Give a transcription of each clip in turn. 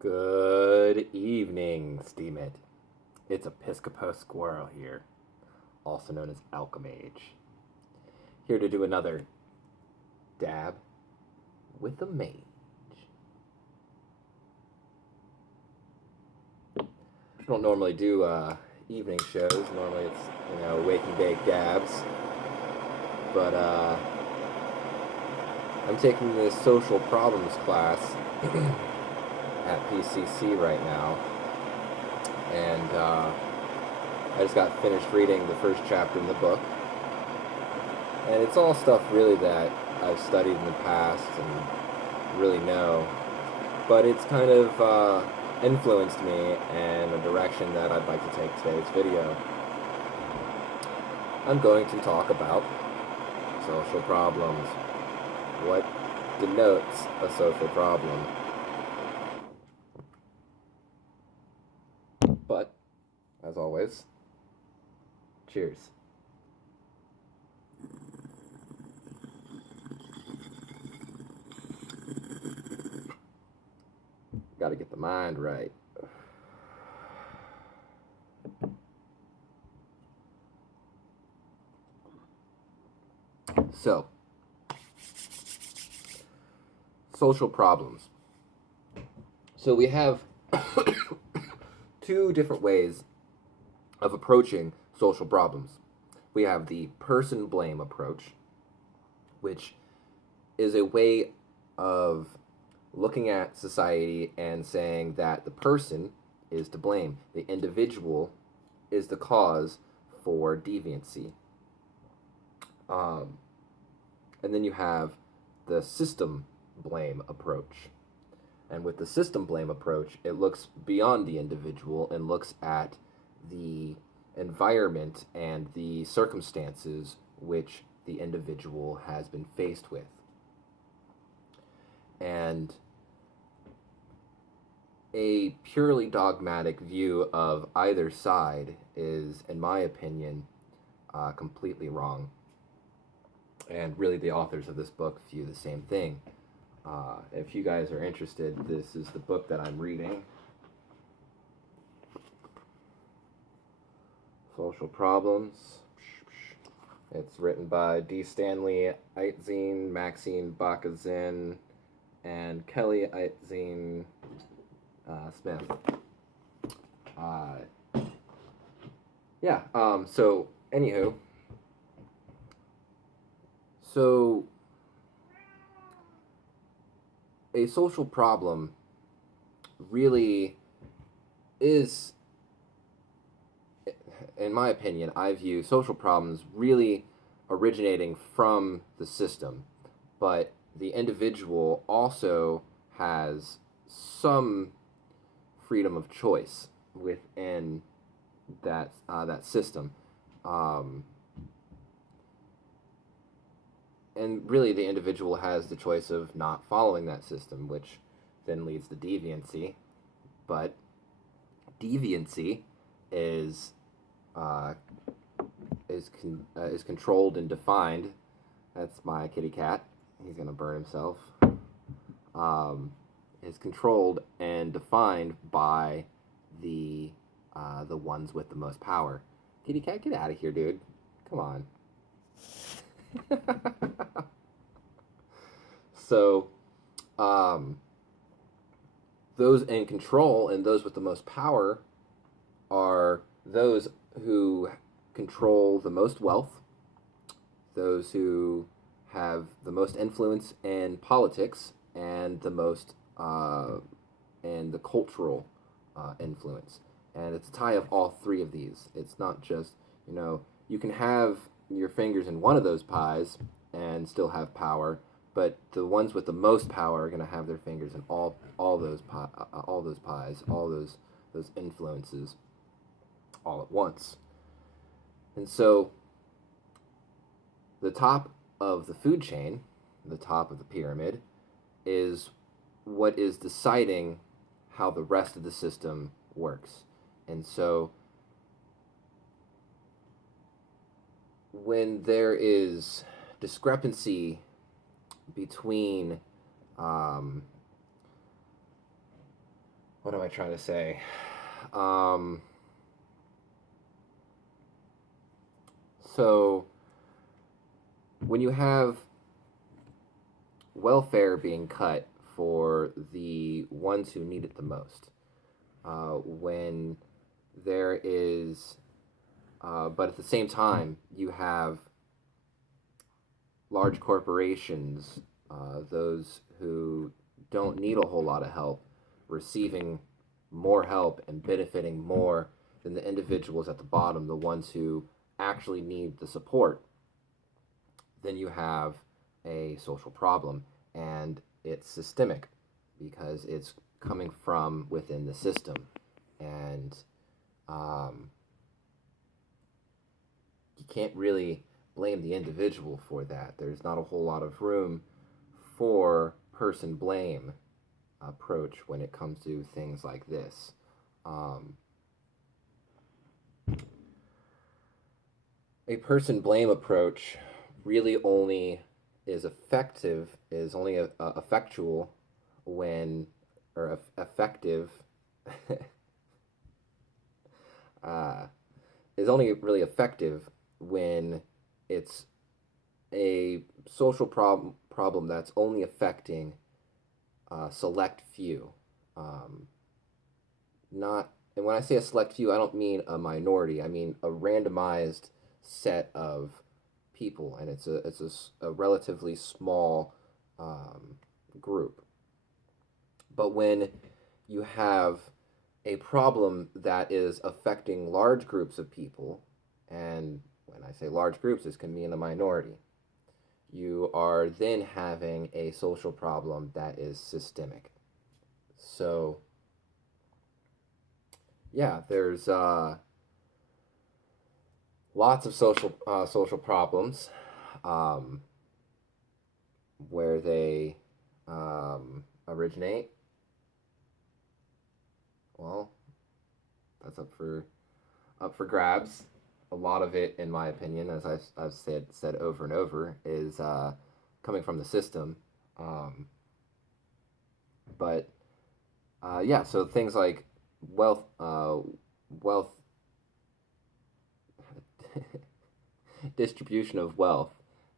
Good evening, Steemit. It's Episcopo Squirrel here, also known as Alchemage. Here to do another dab with a mage. I don't normally do evening shows. Normally it's, wake and bake dabs. But I'm taking this social problems class at PCC right now. And I just got finished reading the first chapter in the book. And it's all stuff really that I've studied in the past and really know. But it's kind of influenced me in a direction that I'd like to take today's video. I'm going to talk about social problems. What denotes a social problem? But, as always, cheers. Gotta get the mind right. So, social problems. So we have two different ways of approaching social problems. We have the person blame approach, which is a way of looking at society and saying that the person is to blame. The individual is the cause for deviancy. And then you have the system blame approach. And with the system blame approach, it looks beyond the individual and looks at the environment and the circumstances which the individual has been faced with. And a purely dogmatic view of either side is, in my opinion, completely wrong. And really the authors of this book view the same thing. If you guys are interested, this is the book that I'm reading. Social Problems. It's written by D. Stanley Eitzine, Maxine Bakazin, and Kelly Eitzine Smith. So, anywho. So, a social problem really is, in my opinion, I view social problems really originating from the system, but the individual also has some freedom of choice within that system. And really the individual has the choice of not following that system, which then leads to deviancy. But deviancy is controlled and defined. That's my kitty cat. He's gonna burn himself. Is controlled and defined by the ones with the most power. Kitty cat, get out of here, dude. Come on. So, those in control and those with the most power are those who control the most wealth, those who have the most influence in politics, and the most and the cultural influence. And it's a tie of all three of these. It's not just, you can have your fingers in one of those pies and still have power, but the ones with the most power are going to have their fingers in all those pies, all those influences all at once. And so the top of the food chain, the top of the pyramid, is what is deciding how the rest of the system works. And so when there is discrepancy between what am I trying to say? Um, so when you have welfare being cut for the ones who need it the most, when there is, but at the same time, you have large corporations, those who don't need a whole lot of help, receiving more help and benefiting more than the individuals at the bottom, the ones who actually need the support, then you have a social problem. And it's systemic because it's coming from within the system. And um, you can't really blame the individual for that. There's not a whole lot of room for person blame approach when it comes to things like this. Um, a person blame approach really only is effective, is only effectual when, or effective, uh, is only really effective when it's a social problem that's only affecting select few. Um, not, and when I say a select few, I don't mean a minority. I mean a randomized set of people, and it's a relatively small um, group. But when you have a problem that is affecting large groups of people, and when I say large groups, this can mean a minority, you are then having a social problem that is systemic. So, yeah, there's lots of social problems um, where they originate. Well, that's up for grabs. A lot of it, in my opinion, as I've said over and over, is coming from the system. Um, but yeah, so things like wealth distribution of wealth,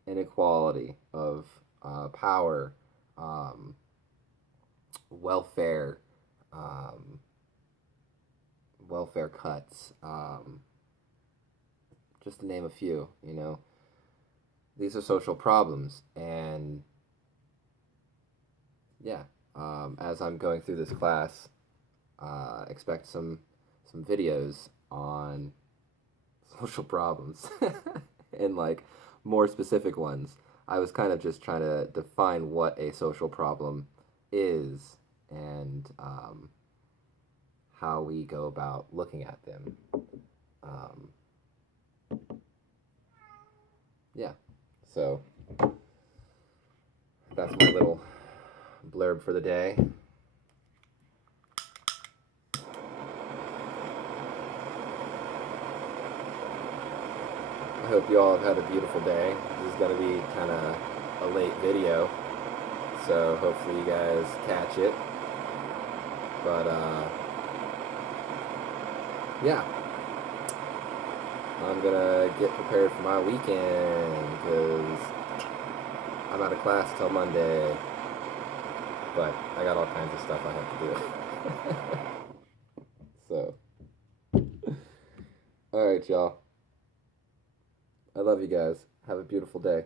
inequality of power, um, welfare, um, welfare cuts, just to name a few. These are social problems, and yeah, as I'm going through this class, expect some videos on social problems and like more specific ones. I was kind of just trying to define what a social problem is and how we go about looking at them. Um, yeah, so that's my little blurb for the day. I hope you all have had a beautiful day. This is going to be kind of a late video, so hopefully you guys catch it. But yeah, I'm going to get prepared for my weekend because I'm out of class till Monday. But I got all kinds of stuff I have to do. So, all right, y'all. I love you guys. Have a beautiful day.